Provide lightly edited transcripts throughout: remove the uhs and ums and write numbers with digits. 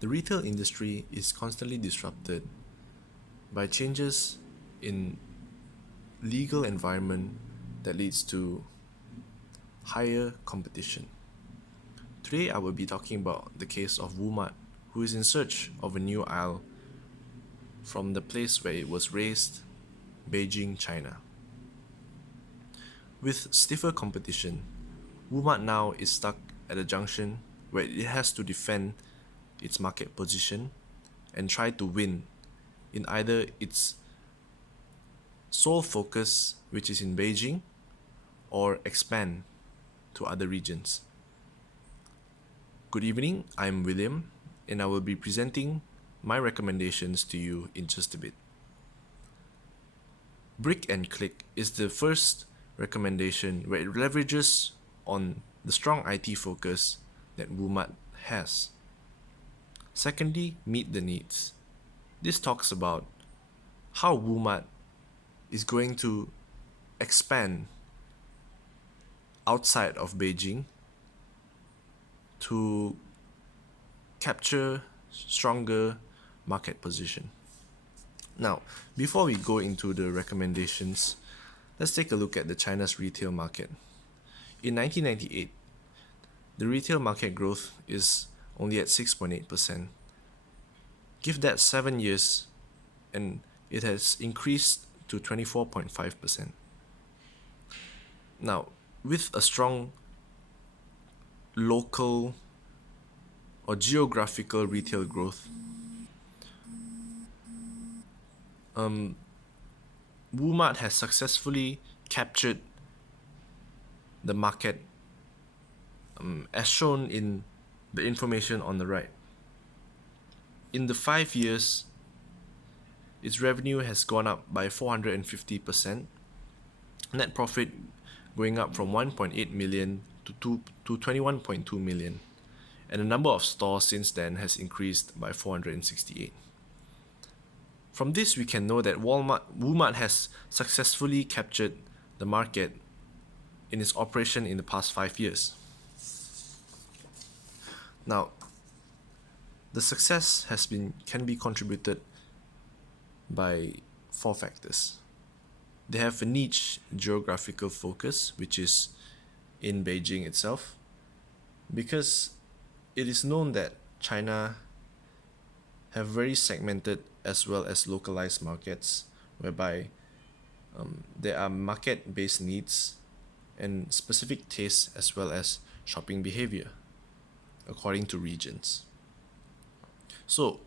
The retail industry is constantly disrupted by changes in legal environment that leads to higher competition. Today I will be talking about the case of Wumart, who is in search of a new aisle from the place where it was raised, Beijing, China. With stiffer competition, Wumart now is stuck at a junction where it has to defend its market position and try to win in either its sole focus, which is in Beijing, or expand to other regions. Good evening, I'm William, and I will be presenting my recommendations to you in just a bit. Brick and Click is the first recommendation where it leverages on the strong IT focus that Wumart has. Secondly, Meet the Needs. This talks about how Wumart is going to expand outside of Beijing to capture stronger market position. Now, before we go into the recommendations, let's take a look at the China's retail market. In 1998, the retail market growth is only at 6.8%. Give that 7 years and it has increased to 24.5%. Now, with a strong local or geographical retail growth, Wumart has successfully captured the market as shown in the information on the right. In the 5 years, its revenue has gone up by 450%, net profit going up from 1.8 million to 21.2 million, and the number of stores since then has increased by 468. From this, we can know that Wumart has successfully captured the market in its operation in the past 5 years. Now, the success can be contributed by 4 factors. They have a niche geographical focus, which is in Beijing itself, because it is known that China have very segmented as well as localized markets, whereby there are market-based needs and specific tastes as well as shopping behavior according to regions. So,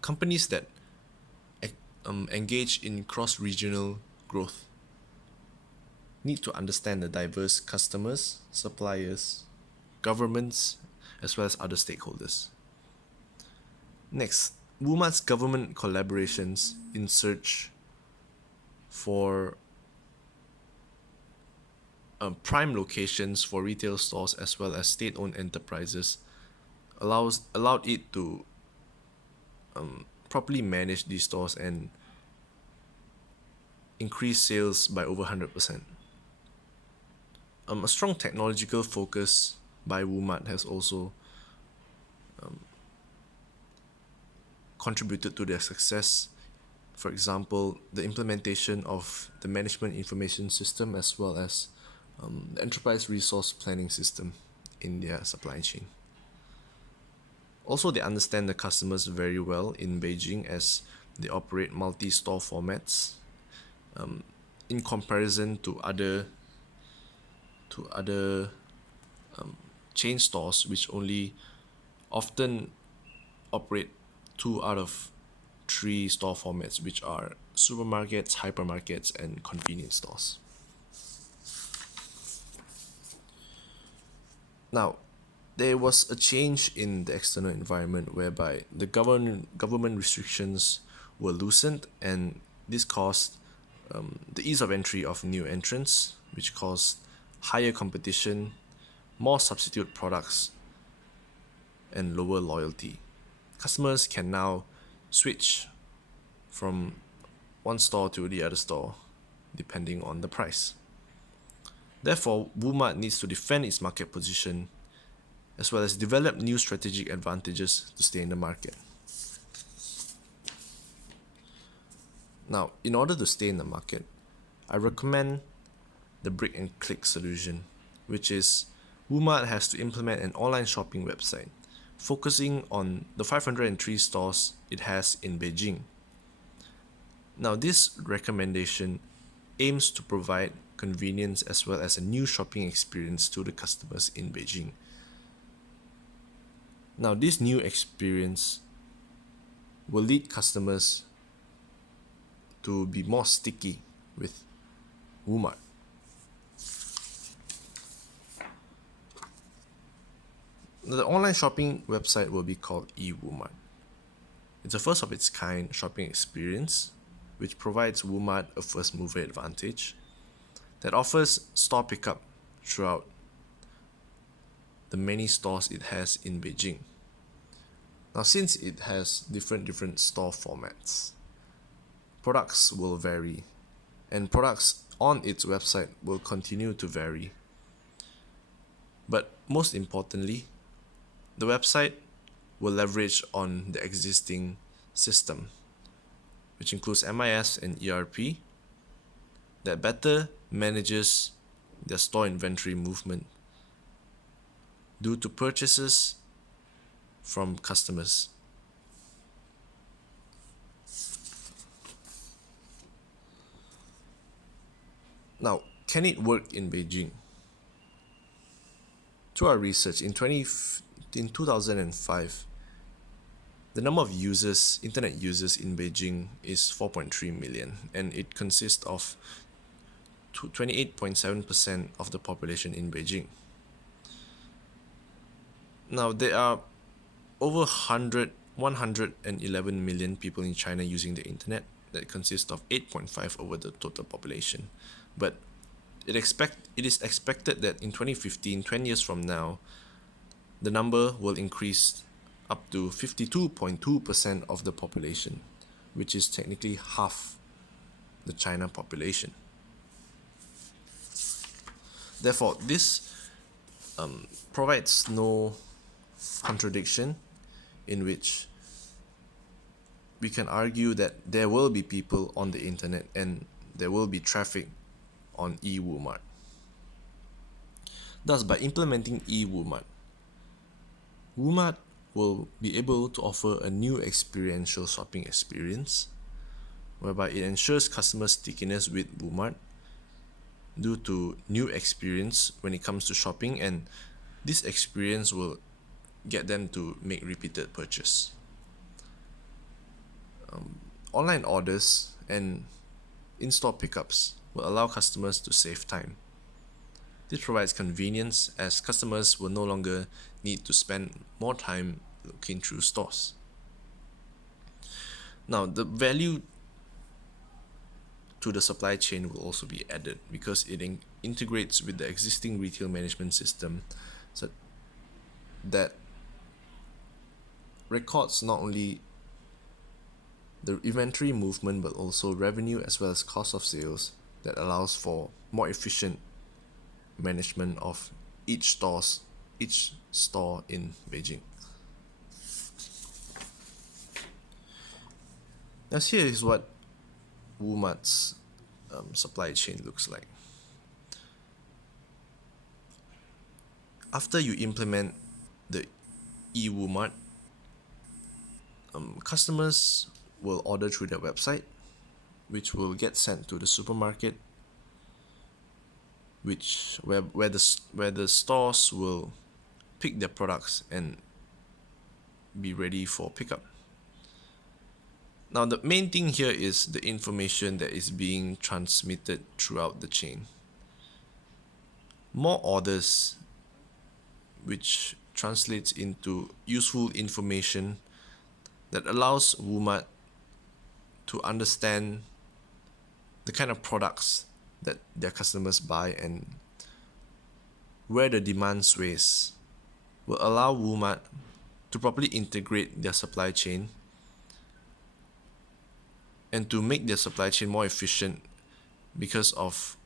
companies that engage in cross-regional growth need to understand the diverse customers, suppliers, governments, as well as other stakeholders. Next, Wumart's government collaborations in search for prime locations for retail stores as well as state-owned enterprises allowed it to properly manage these stores and increase sales by over 100%. A strong technological focus by Wumart has also contributed to their success. For example, the implementation of the management information system as well as the enterprise resource planning system in their supply chain. Also, they understand the customers very well in Beijing as they operate multi-store formats in comparison to other chain stores which only often operate 2 out of 3 store formats, which are supermarkets, hypermarkets, and convenience stores. Now, there was a change in the external environment whereby the government restrictions were loosened, and this caused the ease of entry of new entrants, which caused higher competition, more substitute products, and lower loyalty. Customers can now switch from one store to the other store depending on the price. Therefore, Wumart needs to defend its market position as well as develop new strategic advantages to stay in the market. Now, in order to stay in the market, I recommend the brick and click solution, which is Wumart has to implement an online shopping website focusing on the 503 stores it has in Beijing. Now, this recommendation aims to provide convenience as well as a new shopping experience to the customers in Beijing. Now, this new experience will lead customers to be more sticky with Wumart. The online shopping website will be called eWumart. It's a first of its kind shopping experience which provides Wumart a first mover advantage that offers store pickup throughout the many stores it has in Beijing. Now, since it has different store formats, products will vary, and products on its website will continue to vary. But most importantly, the website will leverage on the existing system, which includes MIS and ERP, that better manages their store inventory movement due to purchases from customers. Now, can it work in Beijing? Through our research, in 2005, the number of internet users in Beijing is 4.3 million, and it consists of 28.7% of the population in Beijing. Now, there are over 111 million people in China using the internet. That consists of 8.5 over the total population. But it is expected that in 2015, 20 years from now, the number will increase up to 52.2% of the population, which is technically half the China population. Therefore, this provides no contradiction in which we can argue that there will be people on the internet and there will be traffic on eWumart. Thus, by implementing eWumart, Wumart will be able to offer a new experiential shopping experience whereby it ensures customer stickiness with Wumart due to new experience when it comes to shopping, and this experience will get them to make repeated purchase. Online orders and in-store pickups will allow customers to save time. This provides convenience as customers will no longer need to spend more time looking through stores. Now, the value to the supply chain will also be added because it integrates with the existing retail management system so that records not only the inventory movement but also revenue as well as cost of sales that allows for more efficient management of each store in Beijing. Now, here is what Wumart's supply chain looks like. After you implement the eWumart, customers will order through their website, which will get sent to the supermarket, where the stores will pick their products and be ready for pickup. Now, the main thing here is the information that is being transmitted throughout the chain. More orders, which translates into useful information that allows Wumart to understand the kind of products that their customers buy and where the demand sways, will allow Wumart to properly integrate their supply chain and to make their supply chain more efficient because of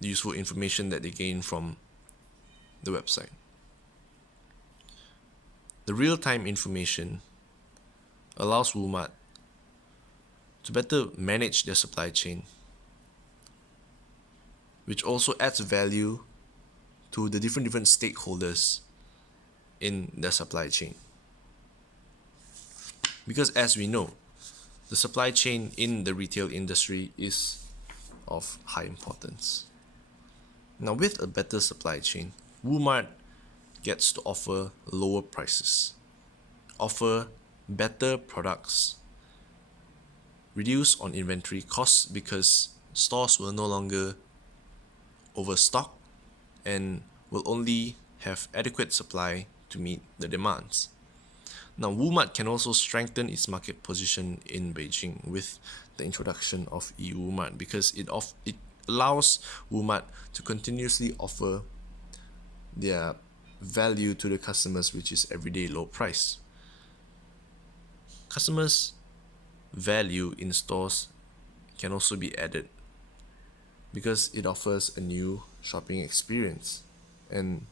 the useful information that they gain from the website. The real-time information allows Wumart to better manage their supply chain, which also adds value to the different stakeholders in the supply chain. Because as we know, the supply chain in the retail industry is of high importance. Now, with a better supply chain, Wumart gets to offer lower prices, offer better products, reduce on inventory costs because stores will no longer overstock and will only have adequate supply to meet the demands. Now, Wumart can also strengthen its market position in Beijing with the introduction of e-Wumart because it allows Wumart to continuously offer their value to the customers, which is everyday low price. Customers' value in stores can also be added because it offers a new shopping experience and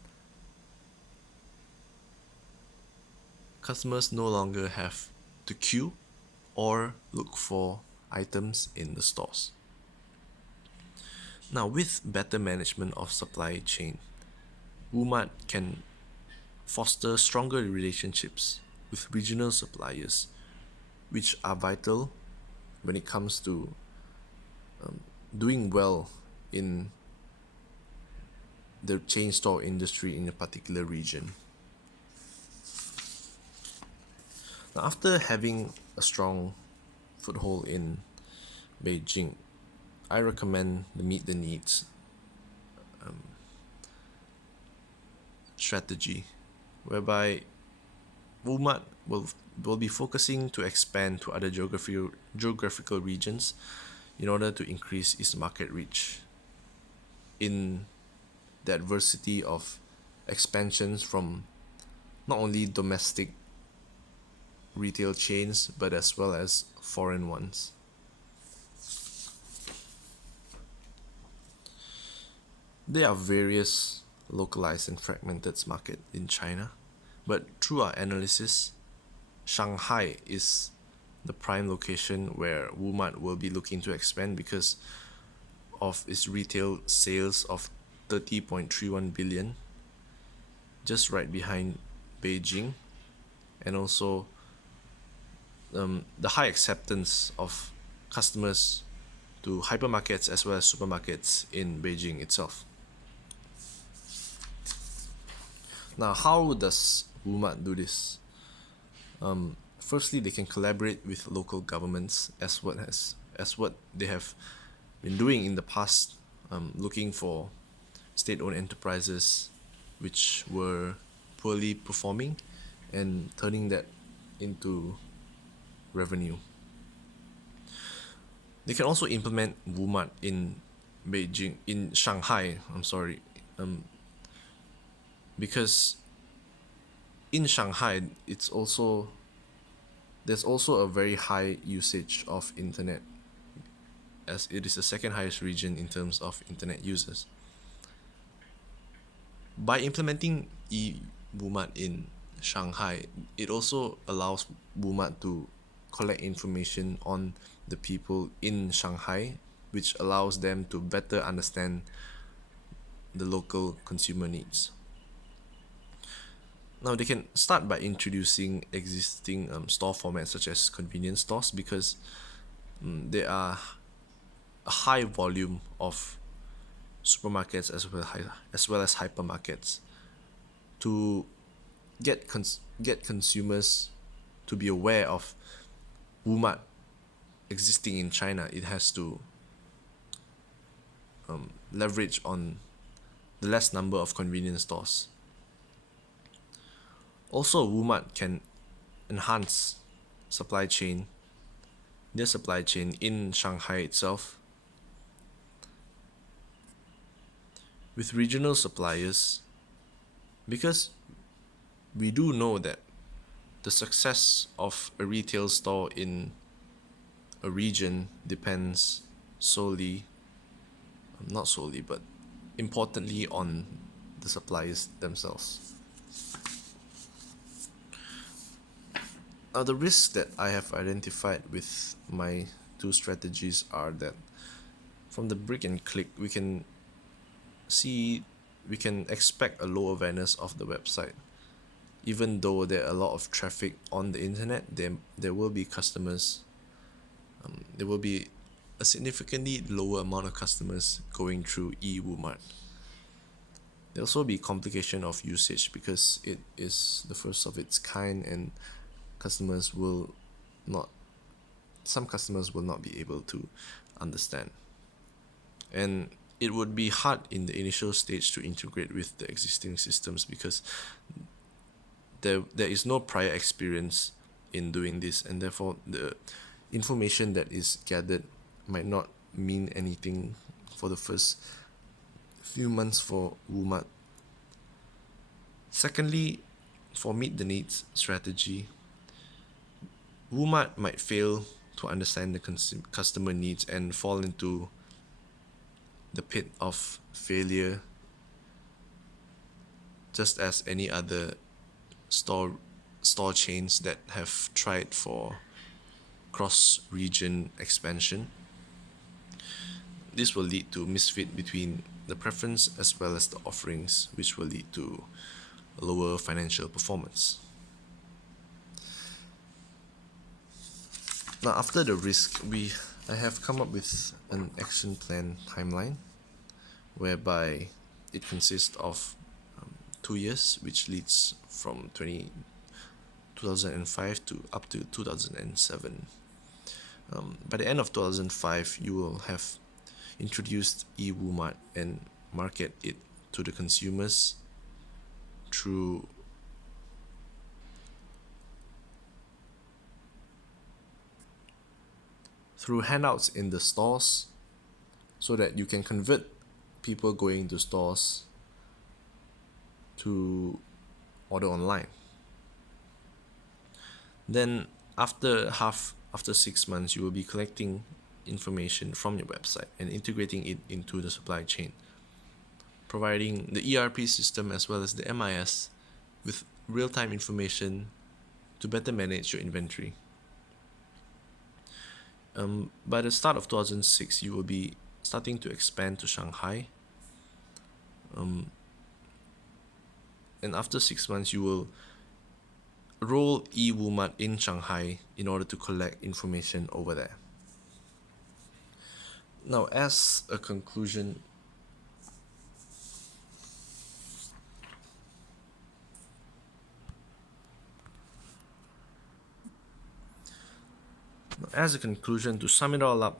customers no longer have to queue or look for items in the stores. Now, with better management of supply chain, Wumart can foster stronger relationships with regional suppliers, which are vital when it comes to doing well in the chain store industry in a particular region. Now, after having a strong foothold in Beijing, I recommend the Meet the Needs strategy, whereby Wumart will be focusing to expand to other geographical regions in order to increase its market reach in the adversity of expansions from not only domestic retail chains but as well as foreign ones. There are various localized and fragmented markets in China, but through our analysis, Shanghai is the prime location where Wumart will be looking to expand because of its retail sales of 30.31 billion, just right behind Beijing, and also the high acceptance of customers to hypermarkets as well as supermarkets in Beijing itself. Now, how does Wumart do this? Firstly, they can collaborate with local governments as what they have been doing in the past, looking for state-owned enterprises which were poorly performing and turning that into revenue. They can also implement Wumart in Shanghai, because in Shanghai there's also a very high usage of internet, as it is the second highest region in terms of internet users. By implementing e-Wumart in Shanghai, it also allows Wumart to collect information on the people in Shanghai, which allows them to better understand the local consumer needs. Now, they can start by introducing existing store formats such as convenience stores because there are a high volume of supermarkets as well as hypermarkets. To get consumers to be aware of Wumart existing in China, it has to leverage on the less number of convenience stores. Also, Wumart can enhance their supply chain in Shanghai itself with regional suppliers, because we do know that the success of a retail store in a region depends not solely, but importantly on the suppliers themselves. Now, the risks that I have identified with my two strategies are that from the brick and click, see we can expect a low awareness of the website. Even though there are a lot of traffic on the internet, there will be customers. There will be a significantly lower amount of customers going through eWumart. There will also be complication of usage because it is the first of its kind, and customers will not some customers will not be able to understand. And it would be hard in the initial stage to integrate with the existing systems because there is no prior experience in doing this, and therefore the information that is gathered might not mean anything for the first few months for Wumart. Secondly, for meet the needs strategy, Wumart might fail to understand the customer needs and fall into the pit of failure, just as any other store chains that have tried for cross-region expansion. This will lead to misfit between the preference as well as the offerings, which will lead to lower financial performance. Now, after the risk, I have come up with an action plan timeline whereby it consists of 2 years, which leads from 2005 to up to 2007. By the end of 2005, you will have introduced eWumart and market it to the consumers through handouts in the stores, so that you can convert people going to stores to order online. Then after 6 months, you will be collecting information from your website and integrating it into the supply chain, providing the ERP system as well as the MIS with real-time information to better manage your inventory. By the start of 2006, you will be starting to expand to Shanghai. And after 6 months, you will roll eWumart in Shanghai in order to collect information over there. Now, as a conclusion, to sum it all up,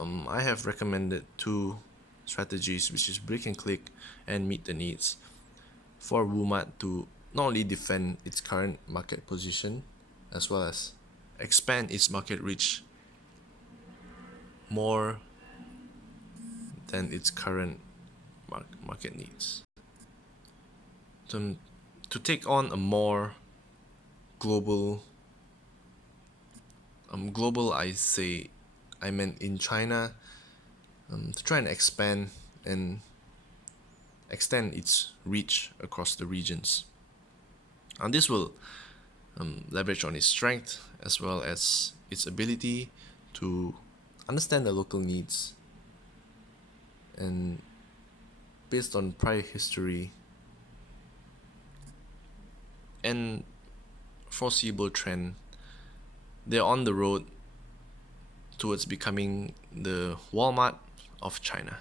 I have recommended two strategies, which is brick and click and meet the needs, for Wumart to not only defend its current market position as well as expand its market reach more than its current market needs. To take on a more global, I meant in China, to try and expand and extend its reach across the regions. And this will leverage on its strength as well as its ability to understand the local needs, and based on prior history and foreseeable trend, they're on the road towards becoming the Walmart of China.